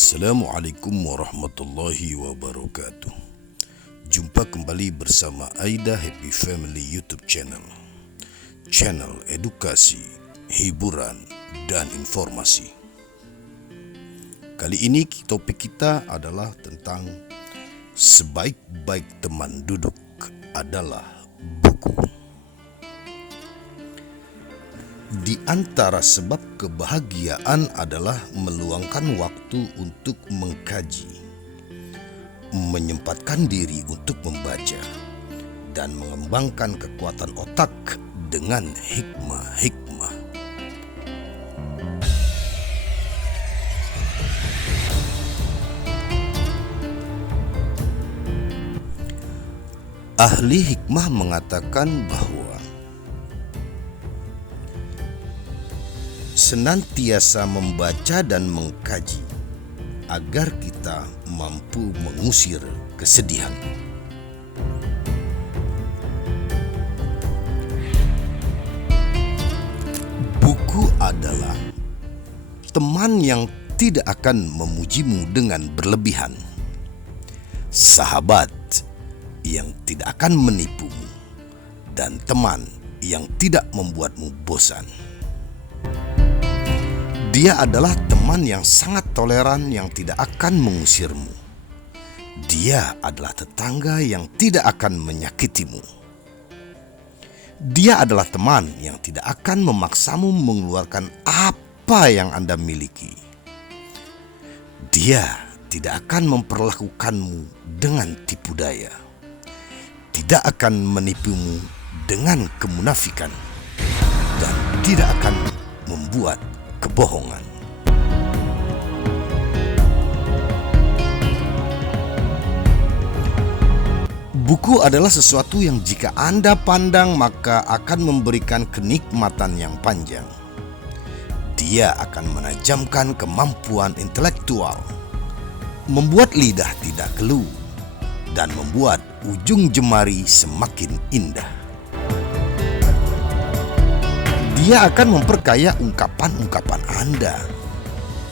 Assalamualaikum warahmatullahi wabarakatuh. Jumpa kembali bersama Aida Happy Family YouTube channel. Channel edukasi, hiburan, dan informasi. Kali ini topik kita adalah tentang sebaik-baik teman duduk adalah buku. Di antara sebab kebahagiaan adalah meluangkan waktu untuk mengkaji, menyempatkan diri untuk membaca, dan mengembangkan kekuatan otak dengan hikmah-hikmah. Ahli hikmah mengatakan bahwa senantiasa membaca dan mengkaji agar kita mampu mengusir kesedihan. Buku adalah teman yang tidak akan memujimu dengan berlebihan, sahabat yang tidak akan menipumu, dan teman yang tidak membuatmu bosan. Dia adalah teman yang sangat toleran yang tidak akan mengusirmu. Dia adalah tetangga yang tidak akan menyakitimu. Dia adalah teman yang tidak akan memaksamu mengeluarkan apa yang Anda miliki. Dia tidak akan memperlakukanmu dengan tipu daya. Tidak akan menipumu dengan kemunafikan. Dan tidak akan membuat kebohongan. Buku adalah sesuatu yang jika Anda pandang maka akan memberikan kenikmatan yang panjang. Dia akan menajamkan kemampuan intelektual, membuat lidah tidak keluh, dan membuat ujung jemari semakin indah. Dia akan memperkaya ungkapan-ungkapan Anda,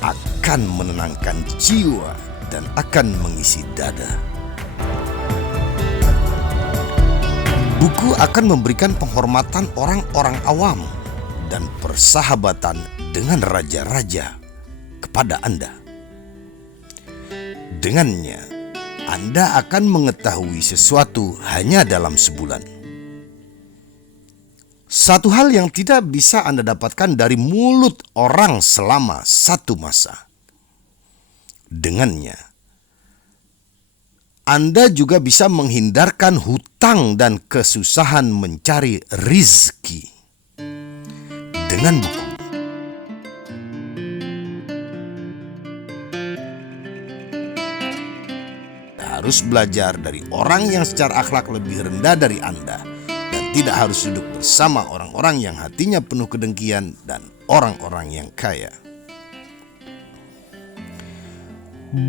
akan menenangkan jiwa, dan akan mengisi dada. Buku akan memberikan penghormatan orang-orang awam dan persahabatan dengan raja-raja kepada Anda. Dengannya, Anda akan mengetahui sesuatu hanya dalam sebulan. Satu hal yang tidak bisa Anda dapatkan dari mulut orang selama satu masa. Dengannya, Anda juga bisa menghindarkan hutang dan kesusahan mencari rizki. Dengan buku, harus belajar dari orang yang secara akhlak lebih rendah dari Anda. Tidak harus duduk bersama orang-orang yang hatinya penuh kedengkian dan orang-orang yang kaya.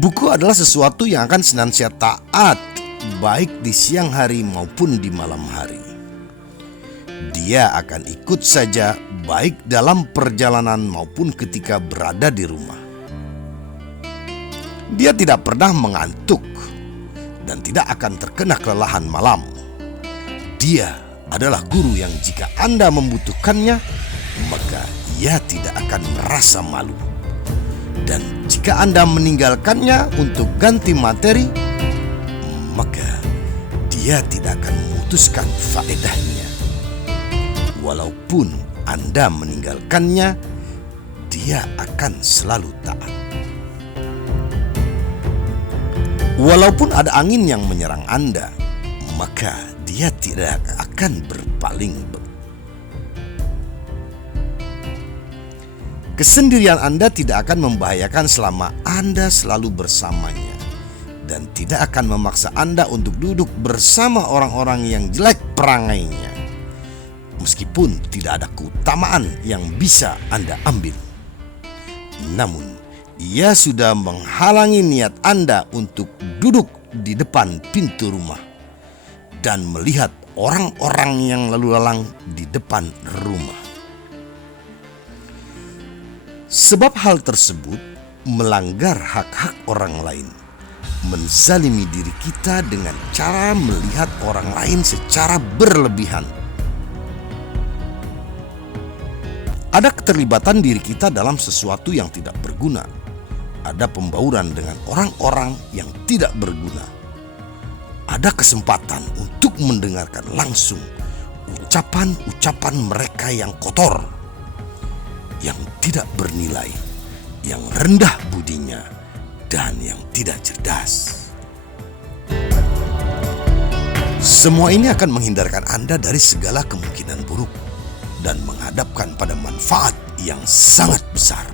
Buku adalah sesuatu yang akan senantiasa taat, baik di siang hari maupun di malam hari. Dia akan ikut saja, baik dalam perjalanan maupun ketika berada di rumah. Dia tidak pernah mengantuk dan tidak akan terkena kelelahan malam. Dia adalah guru yang jika Anda membutuhkannya, maka ia tidak akan merasa malu. Dan jika Anda meninggalkannya untuk ganti materi, maka dia tidak akan memutuskan faedahnya. Walaupun Anda meninggalkannya, dia akan selalu taat. Walaupun ada angin yang menyerang Anda, maka dia tidak akan berpaling. Kesendirian Anda tidak akan membahayakan selama Anda selalu bersamanya, dan tidak akan memaksa Anda untuk duduk bersama orang-orang yang jelek perangainya, meskipun tidak ada keutamaan yang bisa Anda ambil. Namun, ia sudah menghalangi niat Anda untuk duduk di depan pintu rumah dan melihat orang-orang yang lalu lalang di depan rumah. Sebab hal tersebut, melanggar hak-hak orang lain, menzalimi diri kita dengan cara melihat orang lain secara berlebihan. Ada keterlibatan diri kita dalam sesuatu yang tidak berguna. Ada pembauran dengan orang-orang yang tidak berguna. Ada kesempatan untuk mendengarkan langsung ucapan-ucapan mereka yang kotor, yang tidak bernilai, yang rendah budinya, dan yang tidak cerdas. Semua ini akan menghindarkan Anda dari segala kemungkinan buruk dan menghadapkan pada manfaat yang sangat besar.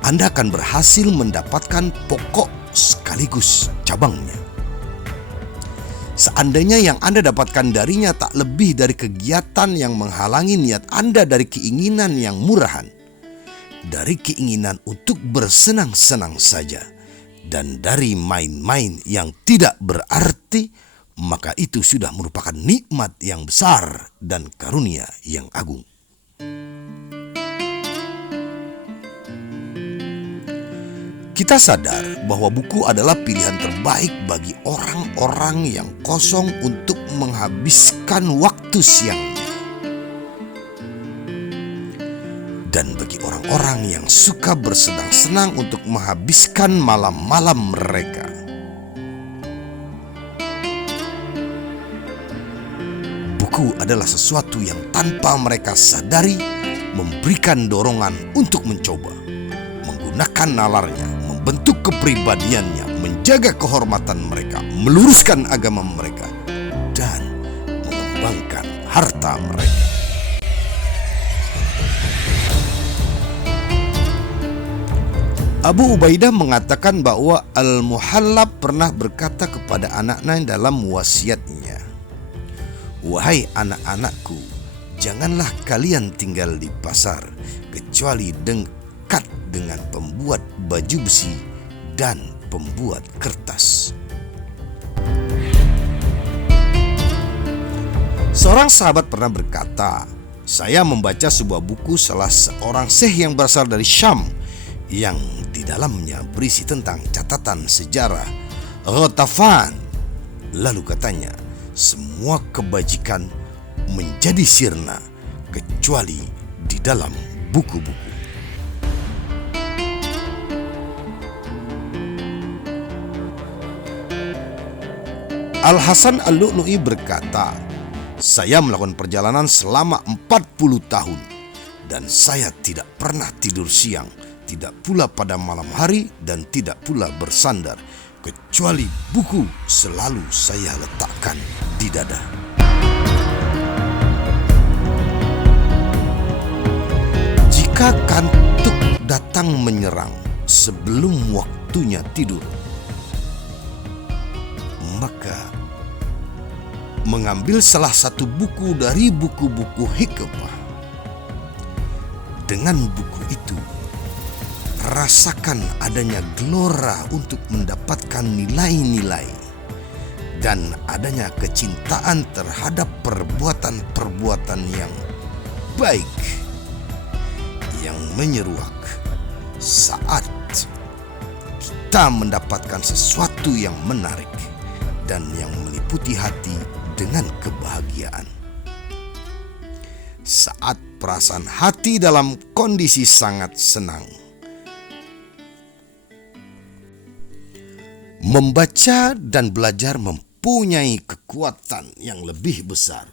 Anda akan berhasil mendapatkan pokok sekaligus cabangnya. Seandainya yang Anda dapatkan darinya tak lebih dari kegiatan yang menghalangi niat Anda dari keinginan yang murahan, dari keinginan untuk bersenang-senang saja, dan dari main-main yang tidak berarti, maka itu sudah merupakan nikmat yang besar dan karunia yang agung. Kita sadar bahwa buku adalah pilihan terbaik bagi orang-orang yang kosong untuk menghabiskan waktu siangnya. Dan bagi orang-orang yang suka bersenang-senang untuk menghabiskan malam-malam mereka. Buku adalah sesuatu yang tanpa mereka sadari memberikan dorongan untuk mencoba, menggunakan nalarnya, membentuk kepribadiannya, menjaga kehormatan mereka, meluruskan agama mereka, dan mengembangkan harta mereka. Abu Ubaidah mengatakan bahwa Al-Muhallab pernah berkata kepada anaknya dalam wasiatnya, "Wahai anak-anakku, janganlah kalian tinggal di pasar kecuali dekat dengan pembuat baju besi dan pembuat kertas." Seorang sahabat pernah berkata, "Saya membaca sebuah buku salah seorang syekh yang berasal dari Syam yang di dalamnya berisi tentang catatan sejarah Ghatafan. Lalu katanya, semua kebajikan menjadi sirna kecuali di dalam buku-buku." Al-Hasan Al-Lu'lu'i berkata, "Saya melakukan perjalanan selama 40 tahun dan saya tidak pernah tidur siang, tidak pula pada malam hari, dan tidak pula bersandar, kecuali buku selalu saya letakkan di dada." Jika kantuk datang menyerang sebelum waktunya tidur, maka mengambil salah satu buku dari buku-buku hikmah. Dengan buku itu, rasakan adanya gelora untuk mendapatkan nilai-nilai dan adanya kecintaan terhadap perbuatan-perbuatan yang baik yang menyeruak saat kita mendapatkan sesuatu yang menarik dan yang meliputi hati dengan kebahagiaan. Saat perasaan hati dalam kondisi sangat senang, membaca dan belajar mempunyai kekuatan yang lebih besar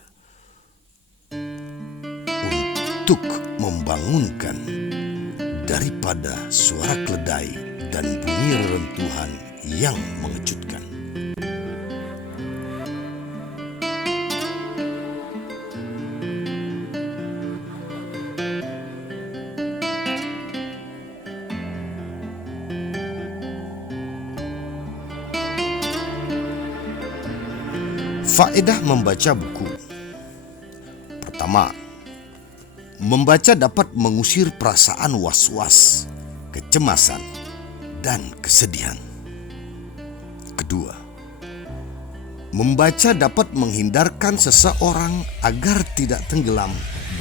untuk membangunkan daripada suara keledai dan bunyi reruntuhan yang mengejutkan. Faedah membaca buku. Pertama, membaca dapat mengusir perasaan was-was, kecemasan, dan kesedihan. Kedua, membaca dapat menghindarkan seseorang agar tidak tenggelam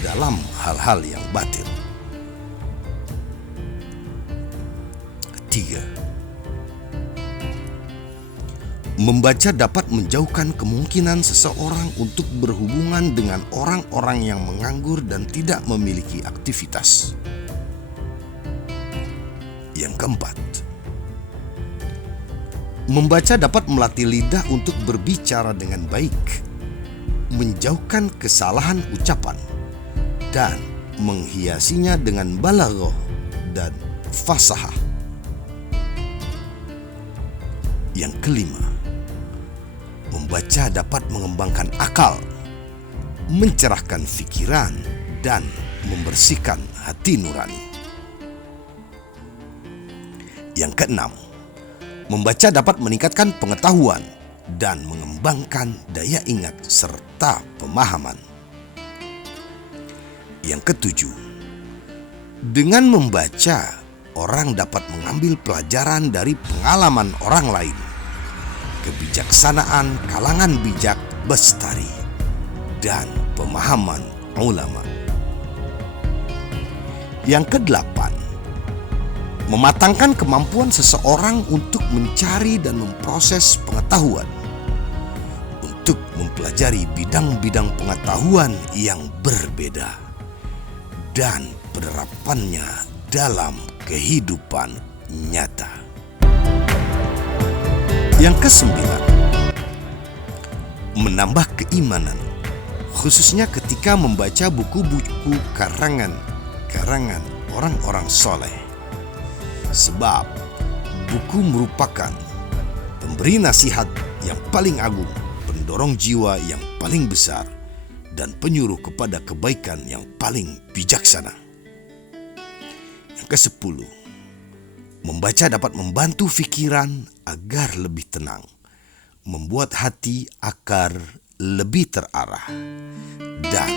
dalam hal-hal yang batil. ketiga, membaca dapat menjauhkan kemungkinan seseorang untuk berhubungan dengan orang-orang yang menganggur dan tidak memiliki aktivitas. Yang keempat, membaca dapat melatih lidah untuk berbicara dengan baik, menjauhkan kesalahan ucapan, dan menghiasinya dengan balaghah dan fasahah. Yang kelima, membaca dapat mengembangkan akal, mencerahkan pikiran, dan membersihkan hati nurani. Yang keenam, membaca dapat meningkatkan pengetahuan dan mengembangkan daya ingat serta pemahaman. Yang ketujuh, dengan membaca, orang dapat mengambil pelajaran dari pengalaman orang lain, kebijaksanaan kalangan bijak bestari, dan pemahaman ulama. Yang kedelapan, mematangkan kemampuan seseorang untuk mencari dan memproses pengetahuan, untuk mempelajari bidang-bidang pengetahuan yang berbeda, dan penerapannya dalam kehidupan nyata. Yang kesembilan, menambah keimanan, khususnya ketika membaca buku-buku karangan orang-orang soleh. Sebab buku merupakan pemberi nasihat yang paling agung, pendorong jiwa yang paling besar, dan penyuruh kepada kebaikan yang paling bijaksana. Yang kesepuluh, membaca dapat membantu pikiran agar lebih tenang, membuat hati agar lebih terarah, dan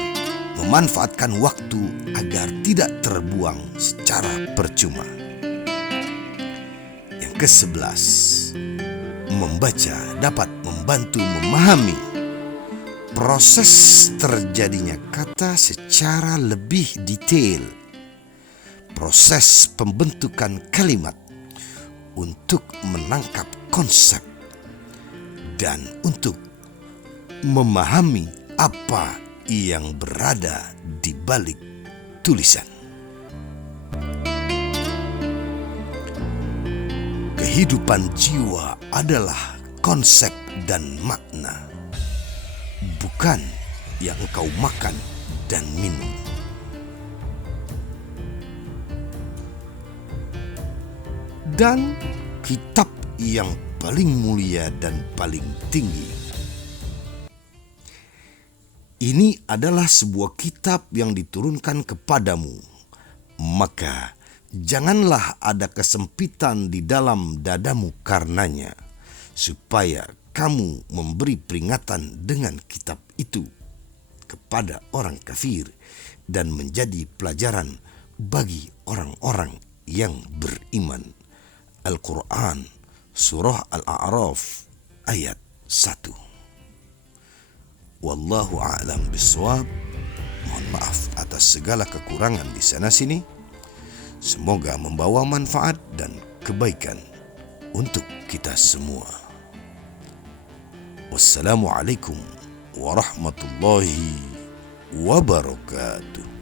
memanfaatkan waktu agar tidak terbuang secara percuma. Yang ke-11, membaca dapat membantu memahami proses terjadinya kata secara lebih detail, proses pembentukan kalimat untuk menangkap konsep, dan untuk memahami apa yang berada di balik tulisan. Kehidupan jiwa adalah konsep dan makna, bukan yang engkau makan dan minum. Dan kitab yang paling mulia dan paling tinggi, ini adalah sebuah kitab yang diturunkan kepadamu, maka janganlah ada kesempitan di dalam dadamu karenanya, supaya kamu memberi peringatan dengan kitab itu kepada orang kafir dan menjadi pelajaran bagi orang-orang yang beriman. Al-Quran, Surah Al-A'raf, ayat 1. Wallahu a'lam bishawab. Mohon maaf atas segala kekurangan di sana-sini. Semoga membawa manfaat dan kebaikan untuk kita semua. Wassalamualaikum warahmatullahi wabarakatuh.